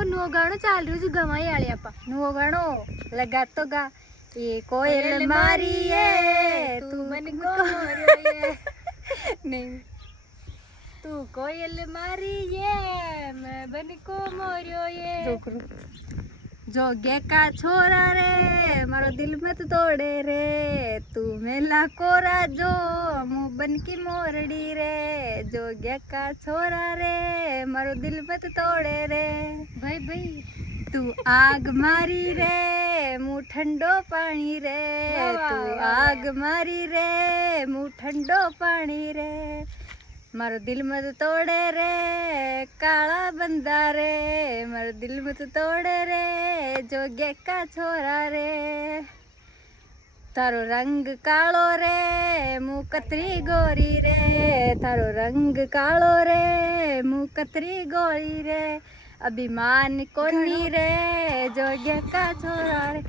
वो नो गाणो चाल रही जो गवाई आले आपा नो गाणो लगा तो गा ये कोयल मारी है तू मन को मोरियो नहीं तू कोयल मारी ये मैं बन को मोरियो ये जोगे का छोरा रे मारो दिल मत तोड़े रे तू मेला कोरा जो मुँह बन की मोरड़ी रे जोगे का छोरा रे मारो दिल मत तोड़े रे भाई भाई तू आग मारी रे मुँह ठंडो पानी रे तू आग मारी रे मुँह ठंडो पानी रे मारो दिल मत तोड़े रे काला बंदा रे मारो दिल मत तोड़े रे जोगे का छोरा रे थारो रंग कालो रे मुँह कतरी गोरी रे थारो रंग कालो रे मुँह कतरी गोरी रे अभिमान कोनी रे जोगे का छोरा रे।